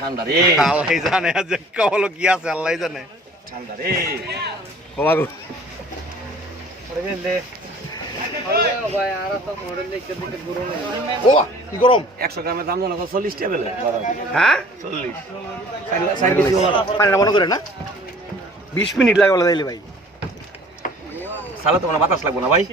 ঠান্ডা রে, আল্লাহ জানে আজ কবল কি আছে, আল্লাহ জানে। ঠান্ডা রে কমাগো ও কি গরম। 100 গ্রামের দাম জানো 40 টাকা বেলে। হ্যাঁ 40 পানিটা মনে করে না 20 মিনিট লাগে বলে দিলে ভাই। সালে তো মানে বাতাস লাগবো না ভাই।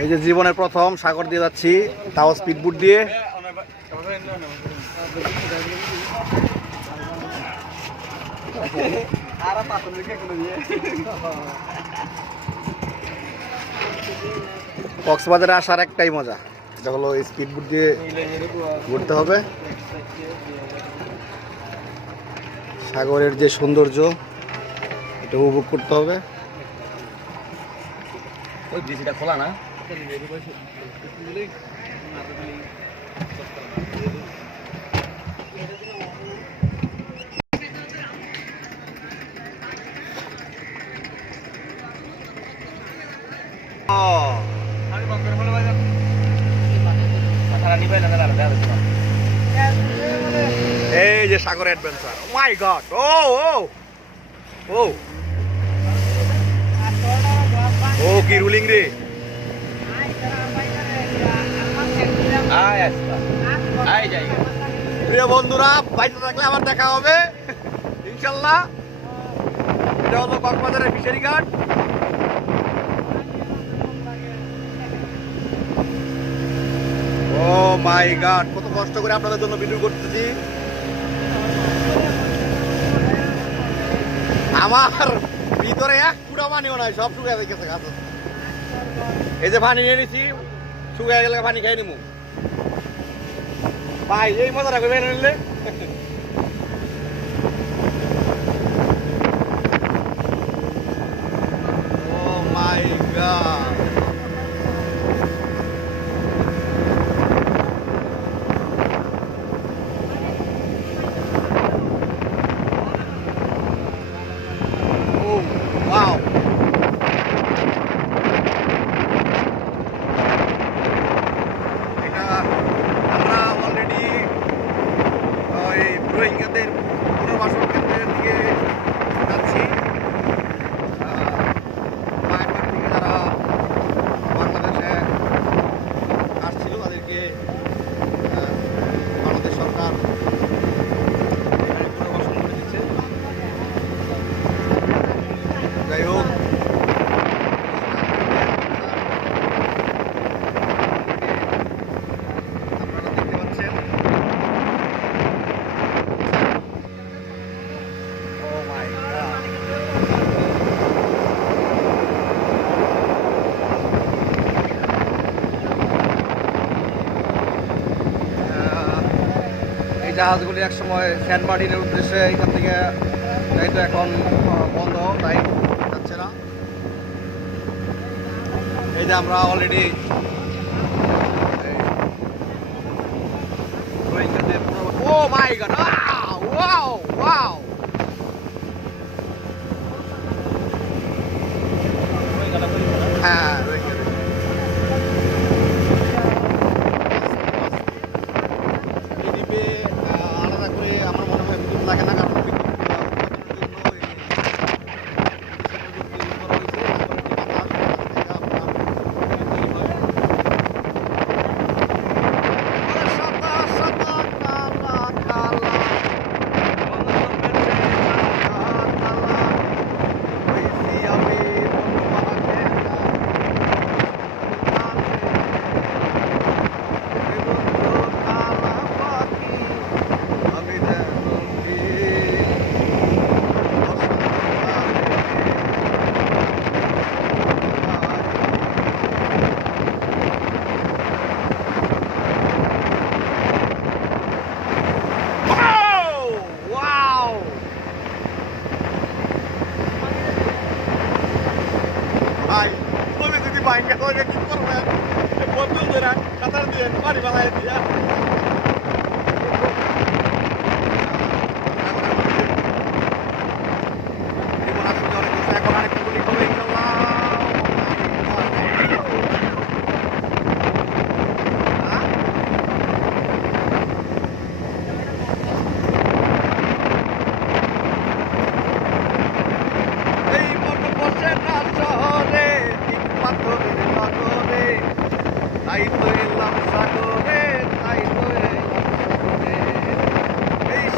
এই যে জীবনের প্রথম সাগর দিয়ে যাচ্ছি, তাও স্পিডবোট দিয়ে। কক্সবাজারে আসার একটাই মজা, এটা হলো স্পিডবোট দিয়ে ঘুরতে হবে। সাগরের যে সৌন্দর্য এটা উপভোগ করতে হবে। ওই ব্রিজটা খোলা না? এই যে সাগর অ্যাডভেঞ্চার, মাই গড। ও ও ও ও কি রুলিং রে। প্রিয় বন্ধুরা, বাইরে থাকলে আবার দেখা হবে ইনশাল্লাহ। এটা হলো কক্সবাজারের ফিশারি ঘাট। ও মাই গড, কত কষ্ট করে আপনাদের জন্য ভিডিও করতেছি। আমার ভিতরে এক ফুটা পানিও নাই, সব শুকিয়ে গেছে গাছ। এই যে পানি নিয়ে নিছি, শুকিয়ে গেলে পানি খাই নিমু ভাই। এই মজা রাখবে নিলে। ও মাই গড, wow. এটা আমরা অলরেডি ওই রোহিঙ্গাদের পুনর্বাসন কেন্দ্রের দিকে যাচ্ছি। মায়ানমার থেকে যারা বাংলাদেশে আসছিল তাদেরকে বাংলাদেশ সরকার পুনর্বাসন করে দিচ্ছে। যাই হোক, আপনারা দেখতে পাচ্ছেন ও মাই গড। এই জাহাজগুলি একসময় সেন্ট মার্টিনের উদ্দেশ্যে এখান থেকে যাইতো, এখন বন্ধ, তাই যাচ্ছে না। এই যে আমরা অলরেডি ও মাই গড, ওয়াও ওয়াও। হ্যাঁ এই দ্বীপে আলাদা করে আমার মনে হয় বিদ্যুৎ লাগে না, কারণ ভাই তুমি যদি বাইকে তোকে কি করবে, বন্ধু ধরে কাতার দিয়ে পানি বানাই দিয়া জীবন আসলে অনেক কিছু এখন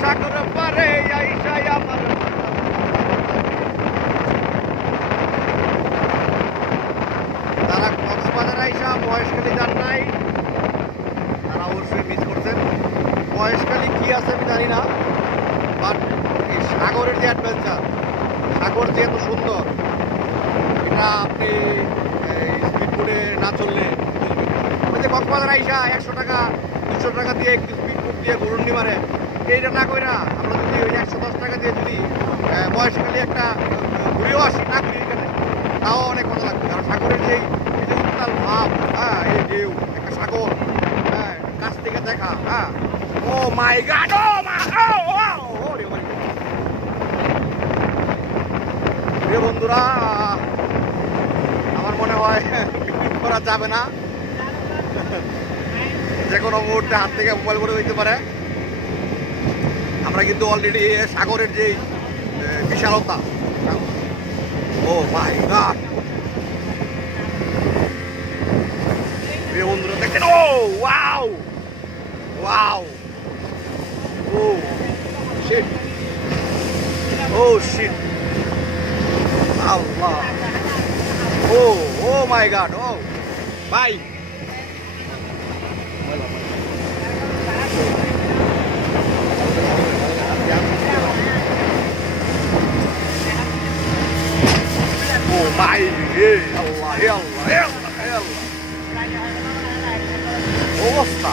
সাগর পারে আইসাই আমার তারা কক্সবাজার আইসা মহেশখালী যান নাই তারা অবশ্যই মিস করছেন। মহেশখালী কি আছে আমি জানি না, বাট এই সাগরের যে অ্যাডভেঞ্চার, সাগর যে এত সুন্দর, এটা আপনি স্পিড বোটে না চললে ওই যে কক্সবাজার আইসা 100 টাকা 200 টাকা দিয়ে একটু স্পিড বোট দিয়ে ঘুরুন্ডি মারে, এইটা না কইরা আমরা যদি ওই 110 টাকা দিয়ে যদি মহেশখালী একটা ঘুরেও আসি, না ঘুরি এখানে, তাও অনেক মজা লাগবে। কারণ সাগরের যে এই যে উত্তাল ভাব, হ্যাঁ এই ঢেউ, একটা সাগর, হ্যাঁ কাছ থেকে দেখা, হ্যাঁ ও মাই গড, ও মা ও রে ভাই। প্রিয় বন্ধুরা, আমার মনে হয় করা যাবে না, যে কোনো মুহূর্তে হাত থেকে মোবাইল করে দিতে পারে। আমরা কিন্তু অলরেডি সাগরের যে বিশালতা, ও মাই গড, প্রিয় বন্ধুরা দেখেন, ও ওয়াও ওয়াও, ও শিট, ও শিট, আল্লাহ, ও ও মাই গড, ও ভাই ও ভাই, আল্লাহ আল্লাহ আল্লাহ অবস্থা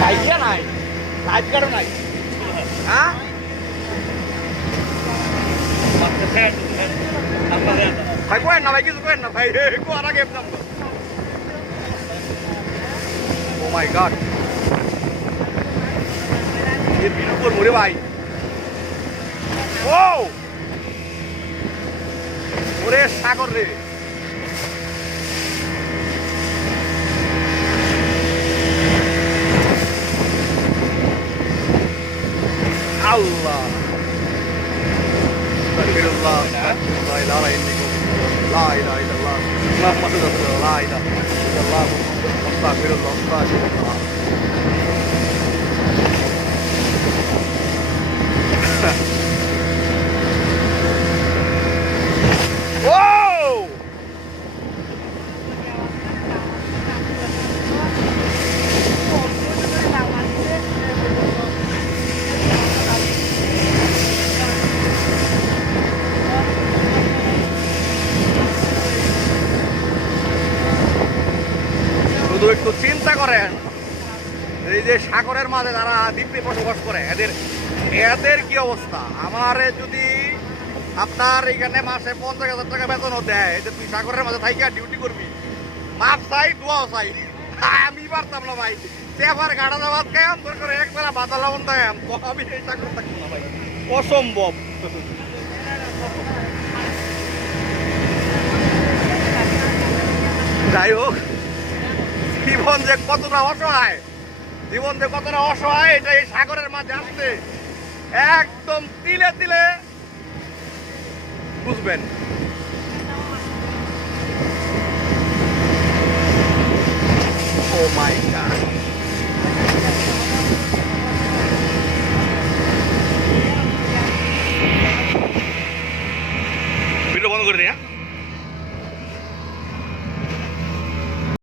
খাইয়া নাই, লাইফ গার্ডও নাই, হ্যাঁ ভাই কয়েন না ভাই, কিছু কয়েন না ভাই, কুয়ার আগে ও মাই গড, এর বিল উপর মরে ভাই, ও ওরে সাগর রে, আল্লাহ আস্তাগফিরুল্লাহ, লা ইলাহা ইল্লাল্লাহ, লা ইলাহা ইল্লাল্লাহ, মুহাম্মাদুর রাসূলুল্লাহ, লা ইলাহা ইল্লাল্লাহ, আস্তাগফিরুল্লাহ, আস্তাগফিরুল্লাহ। শুধু একটু চিন্তা করেন, এই যে সাগরের মাঝে যারা দ্বীপে বসবাস করে, এদের এদের কি অবস্থা। আমার যদি আপনার এখানে মাসে 50,000 টাকা বেতনও দেয়, যে তুই সাগরের মাঝে থাইকা ডিউটি করবি, মাপ চাই দোয়াও চাই, আমি পারতাম না ভাই, তেবার গাড়া দাবাদ খাইম, তোর করে একবেলা বাতা লবণ খাইম, তো আমি এই সাগর থাকবো না ভাই, অসম্ভব। যাই হোক, জীবন যে কতটা অসহায়, জীবন যে কতটা অসহায়, এটা এই সাগরের মাঝে আসছে একদম তিলে তিলে বুঝবেন। ও মাই গড,